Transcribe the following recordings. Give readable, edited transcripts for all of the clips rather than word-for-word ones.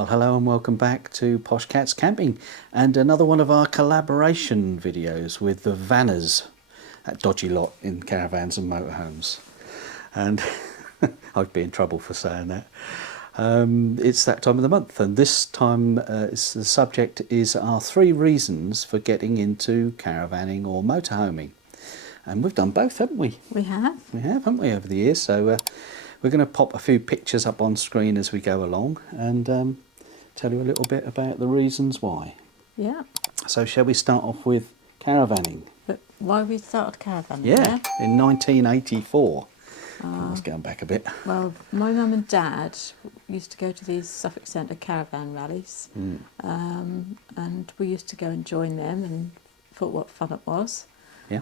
Well, hello and welcome back to Poshcats Camping and another one of our collaboration videos with the Vanners, that dodgy lot in caravans and motorhomes. And I'd be in trouble for saying that. It's that time of the month, and this time the subject is our 3 reasons for getting into caravanning or motorhoming. And we've done both, haven't we? We have. We have, haven't we, over the years? So we're going to pop a few pictures up on screen as we go along and tell you a little bit about the reasons why. Yeah. So shall we start off with caravanning? But why we started caravanning? Yeah, in 1984. Let's go back a bit. Well, my mum and dad used to go to these Suffolk Centre caravan rallies, and we used to go and join them and thought what fun it was. Yeah.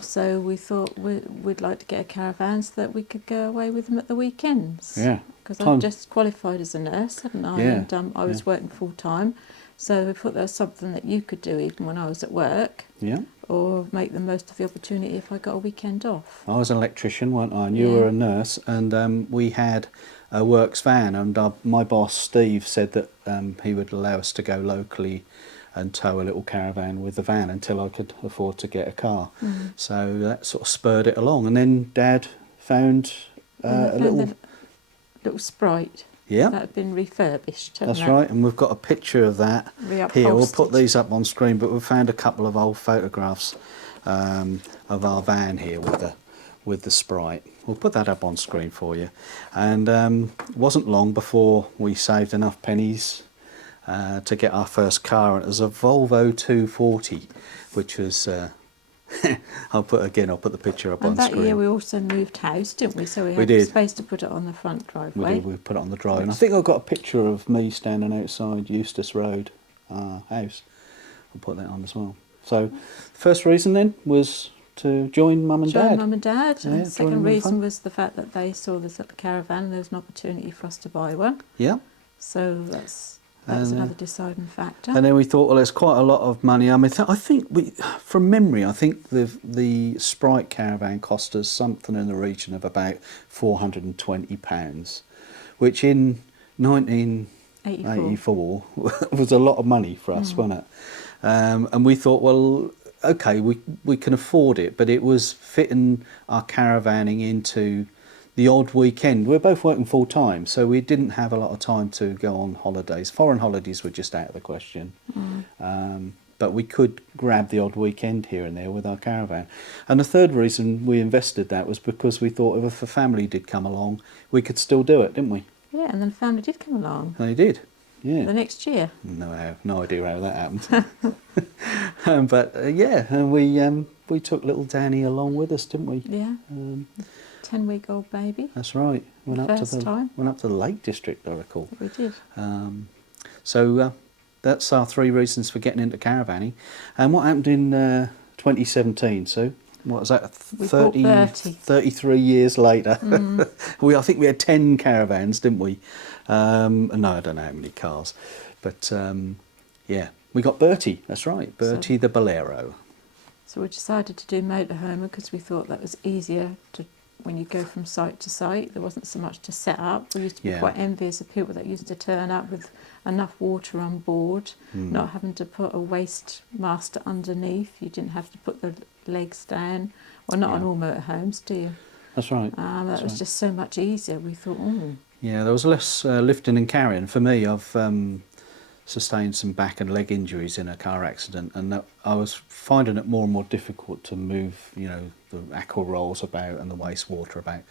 So we thought we'd like to get a caravan so that we could go away with them at the weekends. Yeah. Because I'd just qualified as a nurse, hadn't I? Yeah. And I was working full time. So we thought there was something that you could do even when I was at work. Yeah. Or make the most of the opportunity if I got a weekend off. I was an electrician, weren't I? And you were a nurse, and we had a works van, and my boss, Steve, said that he would allow us to go locally and tow a little caravan with the van until I could afford to get a car. So that sort of spurred it along, and then Dad found a little Sprite. Yeah, that had been refurbished. That's right, and we've got a picture of that here. We'll put these up on screen, but we've found a couple of old photographs of our van here with the Sprite. We'll put that up on screen for you. And it wasn't long before we saved enough pennies to get our first car. It was a Volvo 240, which was I'll put the picture up on screen. And that year we also moved house, didn't we? So we had space to put it on the front driveway. We did. We put it on the drive, and I think I've got a picture of me standing outside Eustace Road house. I'll put that on as well. So, first reason then was to join Mum and Dad. Join Mum and Dad. And Yeah, the second reason was the fact that they saw this little caravan and there was an opportunity for us to buy one. Yeah. So that's another deciding factor. And then we thought, well, there's quite a lot of money. I mean, I think from memory, I think the Sprite caravan cost us something in the region of about £420, which in 1984 was a lot of money for us, wasn't it? And we thought, well, okay, we can afford it, but it was fitting our caravanning into the odd weekend. We're both working full time, so we didn't have a lot of time to go on holidays. Foreign holidays were just out of the question. But we could grab the odd weekend here and there with our caravan. And the third reason we invested that was because we thought if a family did come along, we could still do it, didn't we? Yeah, and then the family did come along. And they did, yeah. The next year. No, I have no idea how that happened. But and we took little Danny along with us, didn't we? Yeah. 10-week-old baby. That's right. Went up to the Lake District, I recall. We did. So that's our 3 reasons for getting into caravanning. And what happened in 2017, Sue? What was that? 33 years later. I think we had 10 caravans, didn't we? No, I don't know how many cars. But yeah, we got Bertie. That's right, Bertie the Bolero. So we decided to do motorhome because we thought that was easier to. When you go from site to site, there wasn't so much to set up. We used to be quite envious of people that used to turn up with enough water on board, not having to put a waste master underneath. You didn't have to put the legs down. Well, not on all motorhomes, do you? That's right. That was just so much easier. We thought, Yeah, there was less lifting and carrying. For me, I've sustained some back and leg injuries in a car accident, and I was finding it more and more difficult to move, the aqua rolls about and the wastewater about.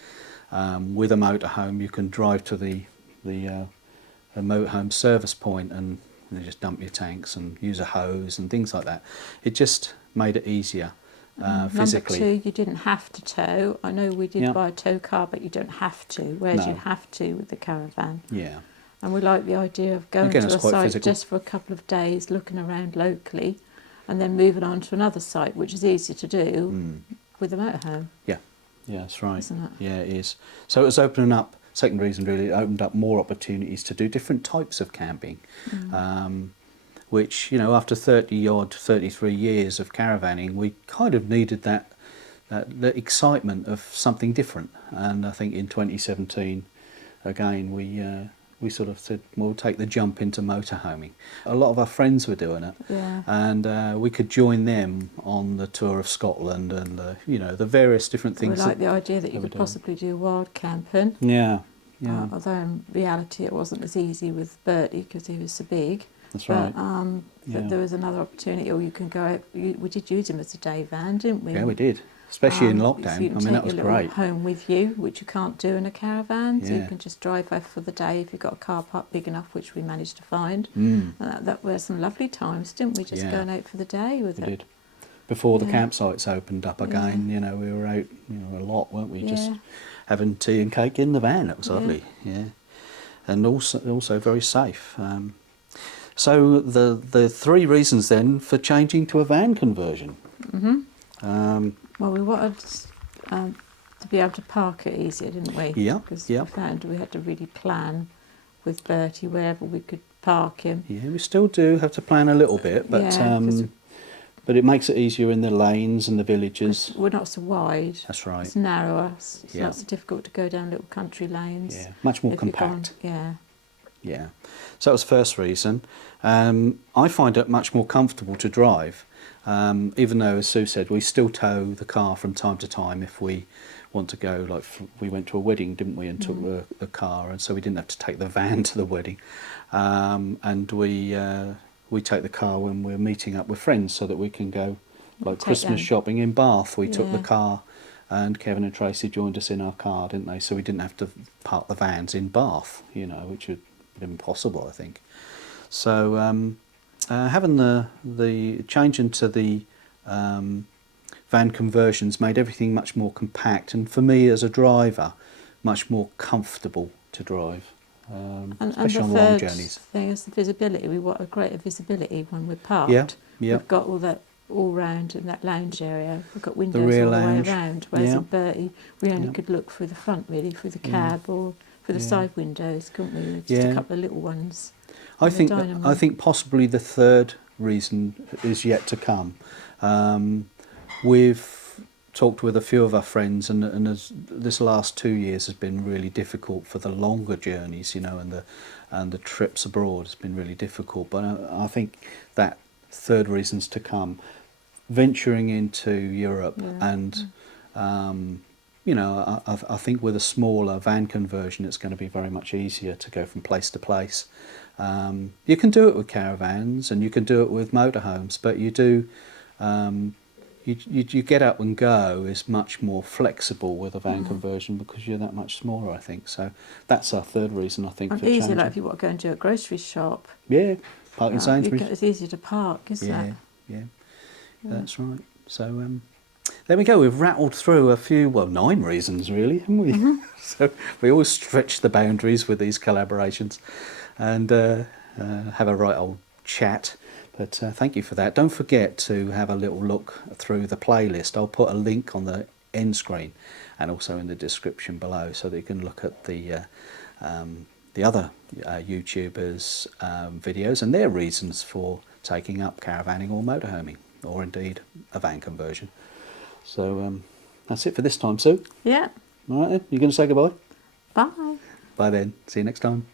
With a motorhome, you can drive to the motorhome service point and just dump your tanks and use a hose and things like that. It just made it easier physically. Number 2, you didn't have to tow. I know we did buy a tow car, but you don't have to, whereas you have to with the caravan. Yeah. And we like the idea of going to a site just for a couple of days, looking around locally, and then moving on to another site, which is easy to do with a motorhome. Yeah, that's right. Isn't it? Yeah, it is. So it was opening up, second reason really, it opened up more opportunities to do different types of camping, which, after 33 years of caravanning, we kind of needed the excitement of something different. And I think in 2017, again, we sort of said, we'll take the jump into motorhoming. A lot of our friends were doing it, Yeah. and we could join them on the tour of Scotland and the various different We things. like the idea that you they were could doing. possibly do wild camping. Yeah, yeah, Although in reality it wasn't as easy with Bertie because he was so big. that's right. But there was another opportunity, or you can go out. We did use him as a day van, didn't we? Yeah, we did, especially in So lockdown. you can I mean, that take was your little great. home with you, which you can't do in a caravan. So you Yeah. can just drive over for the day if you've got a car park big enough, which we managed to find. That were some lovely times, didn't we? Just Yeah. going out for the day with We it. did. Before the Yeah. campsites opened up again, we were out, a lot, weren't we? Just Yeah. having tea and cake in the van. It was Yeah. lovely, yeah, and also very safe. So the three reasons then for changing to a van conversion. Well, we wanted to be able to park it easier, didn't we? Yeah, Because yeah. we found we had to really plan with Bertie wherever we could park him. Yeah, we still do have to plan a little bit, but Yeah, 'cause but it makes it easier in the lanes and the villages. we're not so wide. That's right. It's narrower. It's Yeah. not so difficult to go down little country lanes. Yeah, much more if you're gone- compact. Yeah. Yeah, so that was the first reason. I find it much more comfortable to drive, even though, as Sue said, we still tow the car from time to time if we want to go. Like we went to a wedding, didn't we, and took the car, and so we didn't have to take the van to the wedding. And we take the car when we're meeting up with friends, so that we can go like Take Christmas them. shopping in Bath. We took the Yeah. car. And Kevin and Tracy joined us in our car, didn't they? So we didn't have to park the vans in Bath, which would have been impossible, I think. So having the change into the van conversions made everything much more compact, and for me as a driver, much more comfortable to drive, And especially the on long third journeys. thing is the visibility. We want a greater visibility when we're parked. Yeah, yeah. We've got all that all round in that lounge area. We've got windows rear all lounge, the way around. Whereas yeah. in Bertie, we only Yeah. could look through the front, really, through the Yeah. cab or through the Yeah. side windows, couldn't we? Just Yeah. a couple of little ones. I in the think dining I room. think possibly the third reason is yet to come. We've talked with a few of our friends, and as this last 2 years has been really difficult for the longer journeys, and the trips abroad has been really difficult. But I think that third reason's to come. Venturing into Europe, Yeah. and I think with a smaller van conversion, it's going to be very much easier to go from place to place. You can do it with caravans and you can do it with motorhomes, but you do you get up and go is much more flexible with a van conversion because you're that much smaller, I think. So that's our third reason, I think, And for easier, changing. like if you want to go and do a grocery shop. Yeah, parking you Sainsbury's. it's easier to park, isn't Yeah, it? yeah, that's right. So there we go. We've rattled through a few, 9 reasons really, haven't we? So we always stretch the boundaries with these collaborations, and have a right old chat. But thank you for that. Don't forget to have a little look through the playlist. I'll put a link on the end screen and also in the description below, so that you can look at the other YouTubers' videos and their reasons for taking up caravanning or motorhoming, or indeed a van conversion. So that's it for this time, Sue. Yeah. All right then, you going to say goodbye? Bye. Bye then. See you next time.